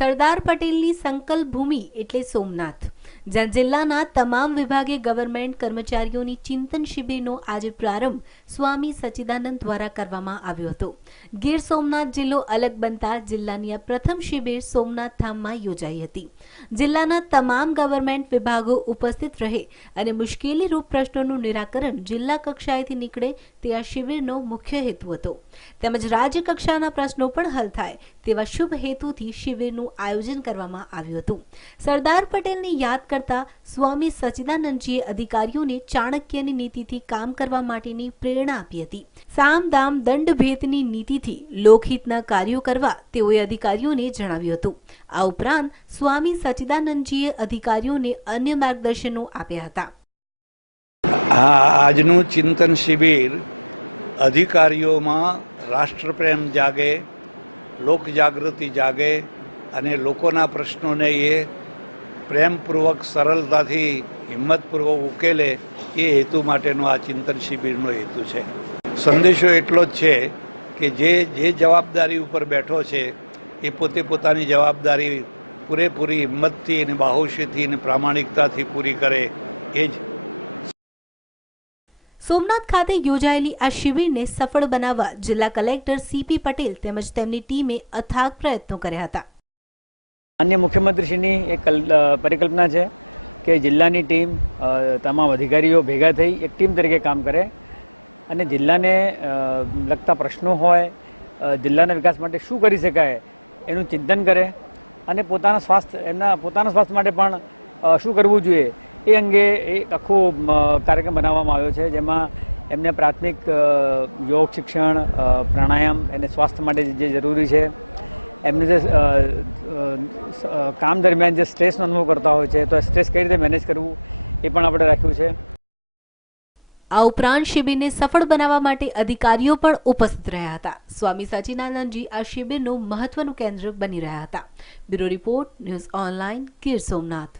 સરદાર પટેલની સંકલ્પ ભૂમિ એટલે સોમનાથ, જ્યાં જિલ્લાના તમામ વિભાગીય ગવર્મેન્ટ કર્મચારીઓની ચિંતન શિબિરનો આજે પ્રારંભ સ્વામી સચ્ચિદાનંદ દ્વારા કરવામાં આવ્યો હતો। ગીર સોમનાથ જિલ્લો અલગ બનતા જિલ્લાની આ પ્રથમ શિબિર સોમનાથ ધામમાં યોજાઈ હતી। જિલ્લાના તમામ ગવર્મેન્ટ વિભાગો ઉપસ્થિત રહે અને મુશ્કેલીરૂપ પ્રશ્નોનું નિરાકરણ જિલ્લા કક્ષાએથી નીકળે તે આ શિબિરનો મુખ્ય હેતુ હતો। તેમજ રાજ્ય કક્ષાના પ્રશ્નો પણ હલ થાય તેવા શુભ હેતુથી શિબિરનું આયોજન કરવામાં આવ્યું હતું। સરદાર પટેલને યાદ કરતા સ્વામી સચ્ચિદાનંદજીએ અધિકારીઓને ચાણક્યની નીતિથી કામ કરવા માટેની પ્રેરણા આપી હતી। સામ દામ દંડ ભેદની નીતિથી લોકહિતના કાર્યો કરવા તેઓએ અધિકારીઓને જણાવ્યું હતું। આ ઉપરાંત સ્વામી સચ્ચિદાનંદજીએ અધિકારીઓને અન્ય માર્ગદર્શનો આપ્યા હતા। આજનું ચિંતન શિબિર અધિકારીઓમાં રાષ્ટ્રપ્રેમ જાગે, લોક જાગૃતિ જાગે અને લોકોના પ્રશ્નોને એ પ્રેમપૂર્વક સરળતાથી હિંમતપૂર્વક ઉકેલે એ હેતુ માટેનો આ ચિંતન શિબિરનો હેતુ છે। સંદેશો એટલો જ છે કે જે જવાબદારી ઉપર બેઠો છે એ પોતે પોતાની જવાબદારી પૂરેપૂરી હિંમતથી અને બાહોશીથી અને પ્રામાણિકતાથી પૂરી કરે એ જ। સોમનાથ ખાતે યોજાયેલી આ શિબિરને સફળ બનાવવા જિલ્લા કલેક્ટર સીપી પટેલ તેમજ તેમની ટીમે અથાગ પ્રયત્નો કર્યા હતા। માનનીય મુખ્યમંત્રીશ્રીની એક પરિકલ્પના છે કે જિલ્લાની ટીમ તમામ અધિકારીઓ ભેગા થઈ એક ટીમ તરીકે કામ કરે અને જિલ્લાને લગતા પ્રશ્નો હોય, જિલ્લાના વિકાસ માટે શું કરી શકાય એનું ચિંતન કરે અને પોતાના સ્વાસ્થ્ય માટે પણ શું કરવું જોઈએ એ અંગે એક આખો કાર્યક્રમ બનાવવામાં આવ્યો છે, જેમાં એમને પ્રાથમિક યોગ શિક્ષણ, પ્રાણાયામ અને સ્વાસ્થ્ય માટે જે જરૂરી છે, એમને જે કામ દરમિયાન જે સ્ટ્રેસનો અનુભવ કરતા હોય છે તો સ્ટ્રેસ કઈ રીતે મેનેજ કરવું એ પણ આપણે રાખ્યું છે। આ ઉપરાંત શિબિરને સફળ બનાવવા માટે અધિકારીઓ પણ ઉપસ્થિત રહ્યા હતા। સ્વામી સચ્ચિદાનંદજી આ શિબિરનું મહત્વનું કેન્દ્ર બની રહ્યા હતા। Bureau report, news online, Gir Somnath.